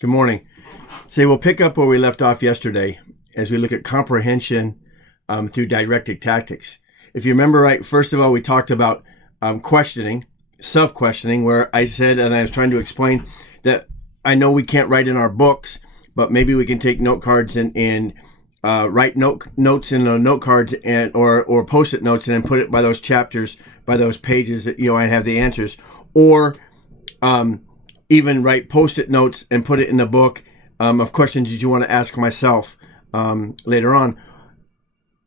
Good morning. So we'll pick up where we left off yesterday as we look at comprehension through didactic tactics. If you remember right, first of all, we talked about questioning, self-questioning, where I said, and I was trying to explain that I know we can't write in our books, but maybe we can take note cards and write notes in the note cards or post-it notes and then put it by those chapters, by those pages that I have the answers, or even write post-it notes and put it in the book of questions that you want to ask myself later on.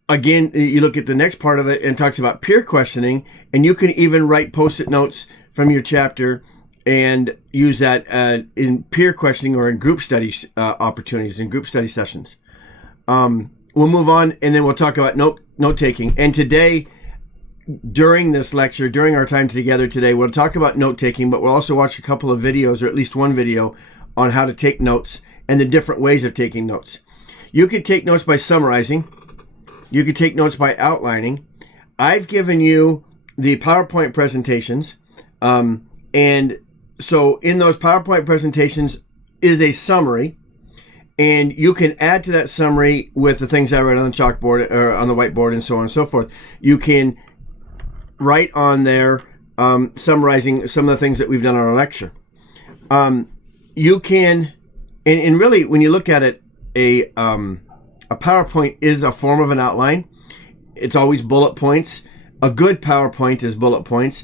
Again, you look at the next part of it and talks about peer questioning, and you can even write post-it notes from your chapter and use that in peer questioning or in group studies opportunities, in group study sessions. We'll move on, and then we'll talk about note-taking. And today, during this lecture, during our time together today, we'll talk about note-taking, but we'll also watch a couple of videos, or at least one video, on how to take notes and the different ways of taking notes. You could take notes by summarizing. You could take notes by outlining. I've given you the PowerPoint presentations, and so in those PowerPoint presentations is a summary, and you can add to that summary with the things I write on the chalkboard or on the whiteboard and so on and so forth. You can write on there summarizing some of the things that we've done on our lecture. You can, and really when you look at it, a PowerPoint is a form of an outline. It's always bullet points. A good PowerPoint is bullet points.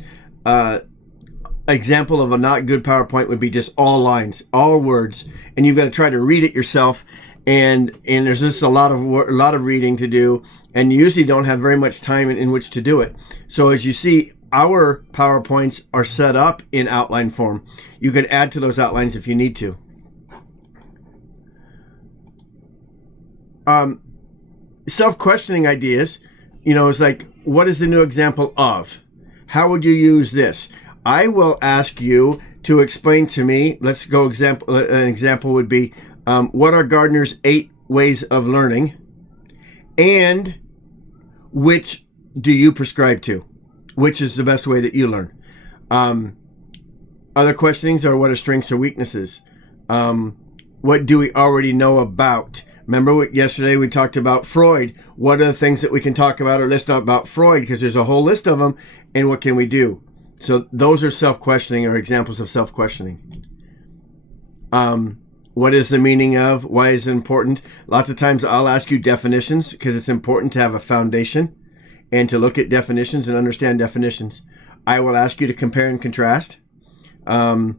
Example of a not good PowerPoint would be just all lines, all words, and you've got to try to read it yourself. And there's just a lot of reading to do, and you usually don't have very much time in which to do it. So as you see, our PowerPoints are set up in outline form. You can add to those outlines if you need to. Self-questioning ideas, is like, what is the new example of? How would you use this? I will ask you to explain to me. Let's go example. An example would be, what are Gardner's 8 ways of learning, and which do you prescribe to? Which is the best way that you learn? Other questionings are, what are strengths or weaknesses? What do we already know about? Remember yesterday we talked about Freud. What are the things that we can talk about or list about Freud? Because there's a whole list of them, and what can we do? So those are self-questioning, or examples of self-questioning. What is the meaning of? Why is it important? Lots of times I'll ask you definitions because it's important to have a foundation and to look at definitions and understand definitions. I will ask you to compare and contrast. In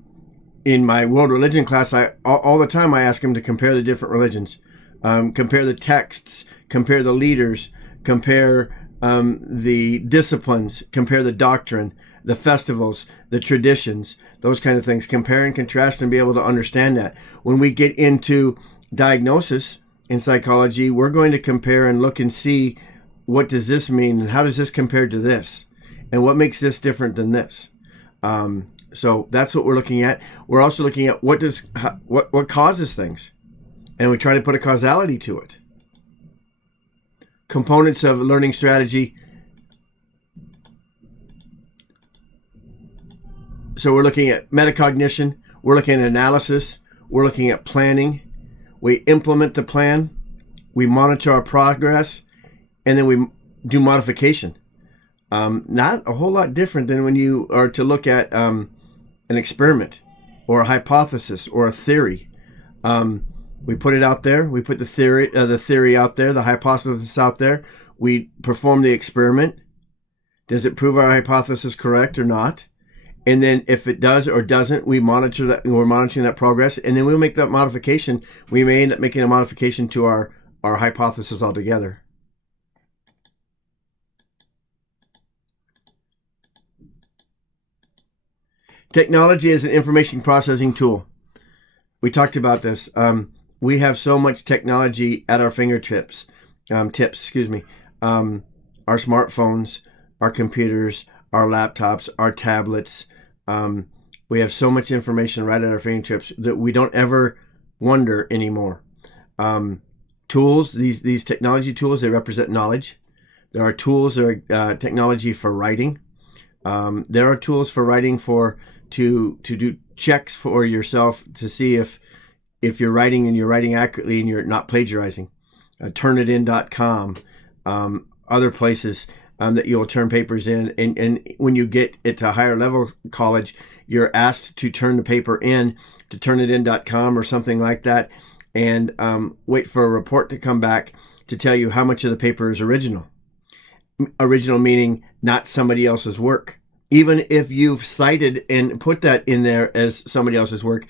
my world religion class, all the time I ask them to compare the different religions. Compare the texts, compare the leaders, compare the disciplines, compare the doctrine, the festivals, the traditions, those kind of things. Compare and contrast and be able to understand that. When we get into diagnosis in psychology, we're going to compare and look and see, what does this mean and how does this compare to this? And what makes this different than this? So that's what we're looking at. We're also looking at what causes things. And we try to put a causality to it. Components of learning strategy. So we're looking at metacognition. We're looking at analysis. We're looking at planning. We implement the plan. We monitor our progress. And then we do modification. Not a whole lot different than when you are to look at an experiment or a hypothesis or a theory. We put it out there. We put the theory out there, the hypothesis out there. We perform the experiment. Does it prove our hypothesis correct or not? And then if it does or doesn't, we monitor that. We're monitoring that progress, and then we'll make that modification. We may end up making a modification to our hypothesis altogether. Technology is an information processing tool. We talked about this. We have so much technology at our fingertips. Our smartphones, our computers, our laptops, our tablets. We have so much information right at our fingertips that we don't ever wonder anymore. Tools, these technology tools, they represent knowledge. There are tools or technology for writing. There are tools for writing to do checks for yourself to see if if you're writing and you're writing accurately and you're not plagiarizing. Turnitin.com, other places that you'll turn papers in. And when you get it to higher level college, you're asked to turn the paper in to Turnitin.com or something like that, and wait for a report to come back to tell you how much of the paper is original. Original meaning not somebody else's work. Even if you've cited and put that in there as somebody else's work,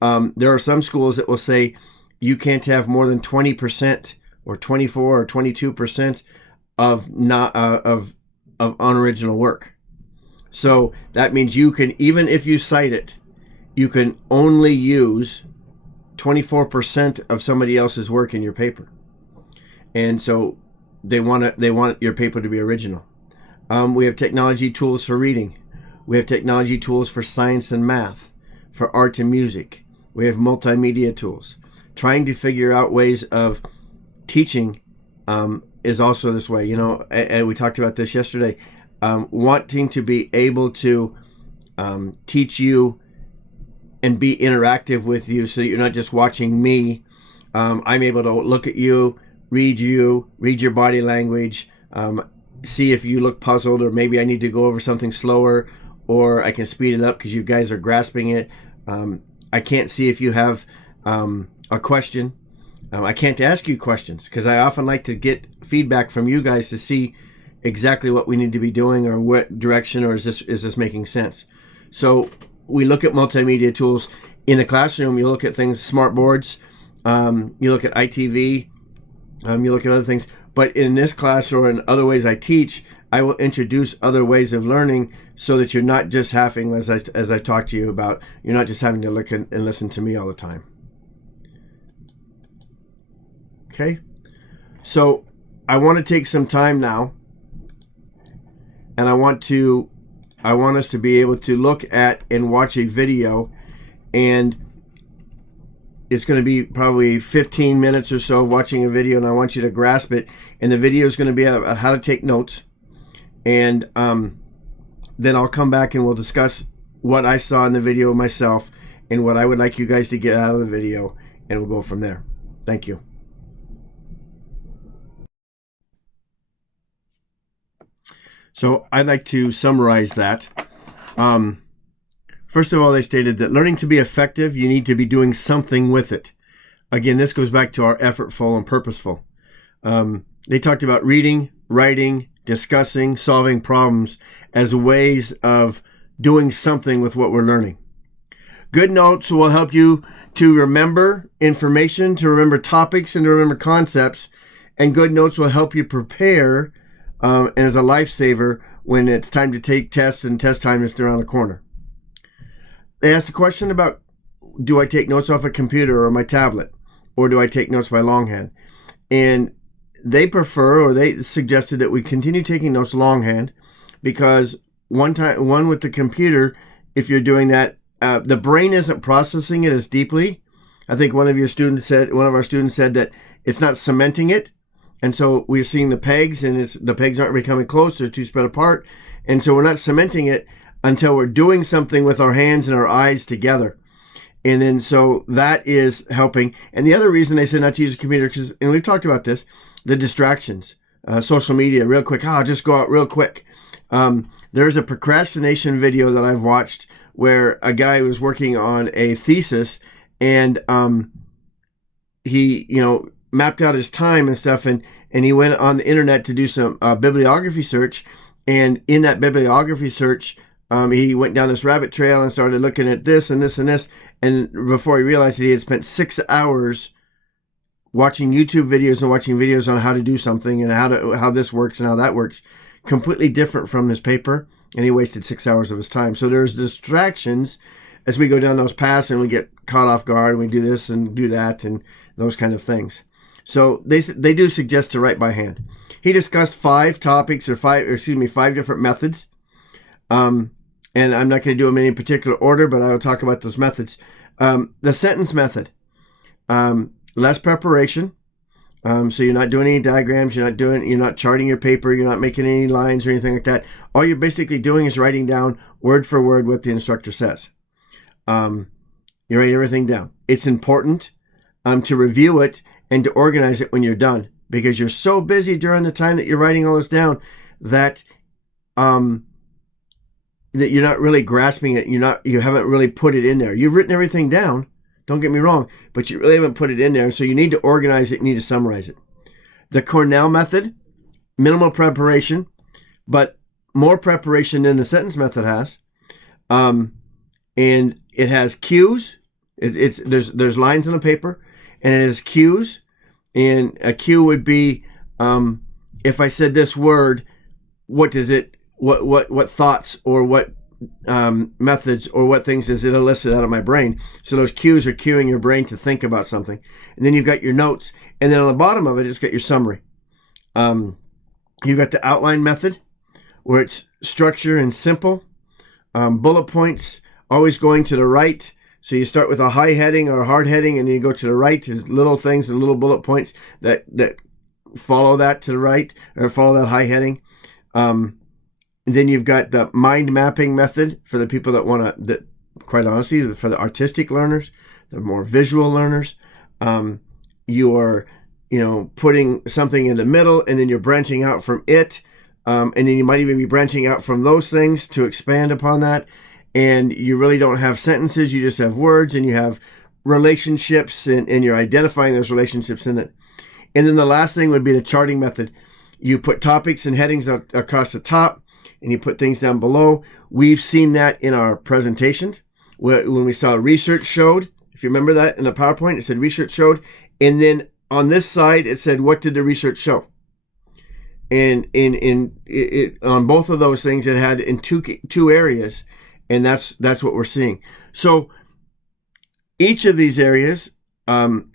there are some schools that will say you can't have more than 20% or 24 or 22% of unoriginal work. So that means you can, even if you cite it, you can only use 24% of somebody else's work in your paper. And so they want your paper to be original. We have technology tools for reading. We have technology tools for science and math, for art and music. We have multimedia tools. Trying to figure out ways of teaching is also this way. You know, and we talked about this yesterday. Wanting to be able to teach you and be interactive with you, so that you're not just watching me. I'm able to look at you, read your body language, see if you look puzzled, or maybe I need to go over something slower, or I can speed it up because you guys are grasping it. I can't see if you have a question. I can't ask you questions because I often like to get feedback from you guys to see exactly what we need to be doing, or what direction, or is this making sense. So we look at multimedia tools in the classroom. You look at things, smart boards, you look at ITV, you look at other things. But in this class or in other ways I teach, I will introduce other ways of learning, so that you're not just having, as I talked to you about, you're not just having to look and listen to me all the time. Okay, so I want to take some time now, and I want us to be able to look at and watch a video, and it's going to be probably 15 minutes or so watching a video, and I want you to grasp it. And the video is going to be about how to take notes, and then I'll come back and we'll discuss what I saw in the video myself and what I would like you guys to get out of the video, and we'll go from there. Thank you. So I'd like to summarize that. First of all, they stated that learning to be effective, you need to be doing something with it. Again, this goes back to our effortful and purposeful. They talked about reading, writing, discussing, solving problems as ways of doing something with what we're learning. Good notes will help you to remember information, to remember topics, and to remember concepts. And good notes will help you prepare and as a lifesaver when it's time to take tests and test time is around the corner. They asked a question about, do I take notes off a computer or my tablet, or do I take notes by longhand? And they prefer, or they suggested, that we continue taking notes longhand, because one with the computer, if you're doing that, the brain isn't processing it as deeply. I think one of our students said that it's not cementing it. And so we're seeing the pegs, and the pegs aren't becoming close, they're too spread apart. And so we're not cementing it until we're doing something with our hands and our eyes together. And then so that is helping. And the other reason they said not to use a computer, and we've talked about this, the distractions, social media, real quick. I'll just go out real quick. There's a procrastination video that I've watched where a guy was working on a thesis, and he, mapped out his time and stuff, and he went on the internet to do some bibliography search. And in that bibliography search, he went down this rabbit trail and started looking at this and this and this. And before he realized it, he had spent 6 hours watching YouTube videos and watching videos on how to do something and how this works and how that works, completely different from his paper. And he wasted 6 hours of his time. So there's distractions as we go down those paths, and we get caught off guard, and we do this and do that and those kind of things. So they do suggest to write by hand. He discussed 5 topics, or 5 different methods. And I'm not going to do them in any particular order, but I will talk about those methods. The sentence method, less preparation. So you're not doing any diagrams, you're not charting your paper, you're not making any lines or anything like that. All you're basically doing is writing down word for word what the instructor says. You write everything down. It's important to review it and to organize it when you're done, because you're so busy during the time that you're writing all this down that that you're not really grasping it. You haven't really put it in there. You've written everything down, don't get me wrong, but you really haven't put it in there. So you need to organize it, you need to summarize it. The Cornell method, minimal preparation, but more preparation than the sentence method has. And it has cues. There's lines on the paper, and it has cues. And a cue would be, if I said this word, what does it? What thoughts or what methods or what things does it elicit out of my brain? So those cues are cueing your brain to think about something. And then you've got your notes, and then on the bottom of it, it's got your summary. You've got the outline method, where it's structure and simple. Bullet points, always going to the right. So you start with a high heading or a hard heading, and then you go to the right to little things and little bullet points that follow that to the right or follow that high heading. And then you've got the mind mapping method for the people that want to, quite honestly, for the artistic learners, the more visual learners. You are, putting something in the middle, and then you're branching out from it. And then you might even be branching out from those things to expand upon that. And you really don't have sentences, you just have words, and you have relationships, and you're identifying those relationships in it. And then the last thing would be the charting method. You put topics and headings across the top, and you put things down below. We've seen that in our presentations when we saw research showed. If you remember that in the PowerPoint, it said research showed. And then on this side, it said, what did the research show? And on both of those things, it had in two areas. And that's what we're seeing. So each of these areas,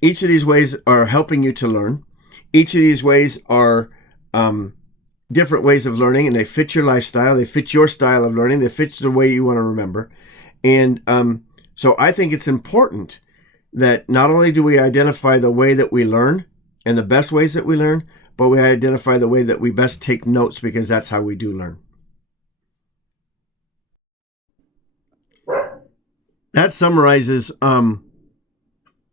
each of these ways are helping you to learn. Each of these ways are different ways of learning, and they fit your lifestyle. They fit your style of learning. They fit the way you want to remember. And so I think it's important that not only do we identify the way that we learn and the best ways that we learn, but we identify the way that we best take notes, because that's how we do learn. That summarizes and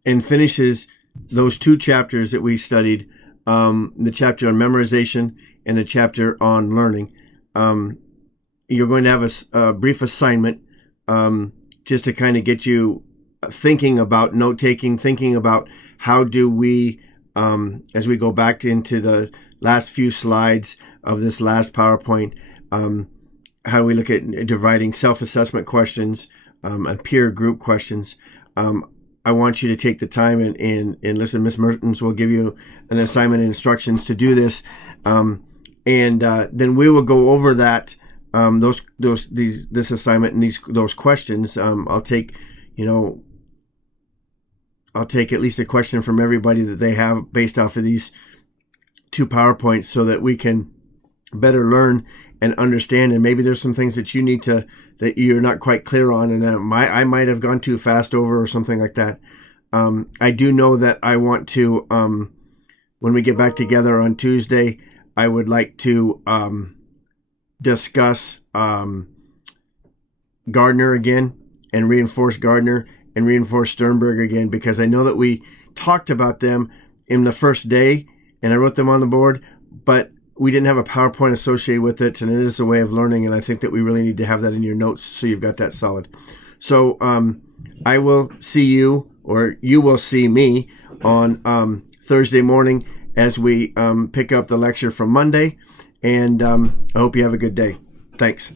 finishes those two chapters that we studied, the chapter on memorization and the chapter on learning. You're going to have a brief assignment just to kind of get you thinking about note-taking, thinking about how do we, as we go back into the last few slides of this last PowerPoint, how do we look at dividing self-assessment questions and peer group questions. I want you to take the time and listen. Miss Mertens will give you an assignment and instructions to do this, and then we will go over that this assignment and those questions. I'll take at least a question from everybody that they have based off of these two PowerPoints, so that we can better learn and understand. And maybe there's some things that you need to, that you're not quite clear on, and I might have gone too fast over or something like that. I do know that I want to, when we get back together on Tuesday, I would like to discuss Gardner again, and reinforce Gardner and reinforce Sternberg again, because I know that we talked about them in the first day and I wrote them on the board, but we didn't have a PowerPoint associated with it, and it is a way of learning, and I think that we really need to have that in your notes so you've got that solid. So I will see you, or you will see me, on Thursday morning as we pick up the lecture from Monday, and I hope you have a good day. Thanks.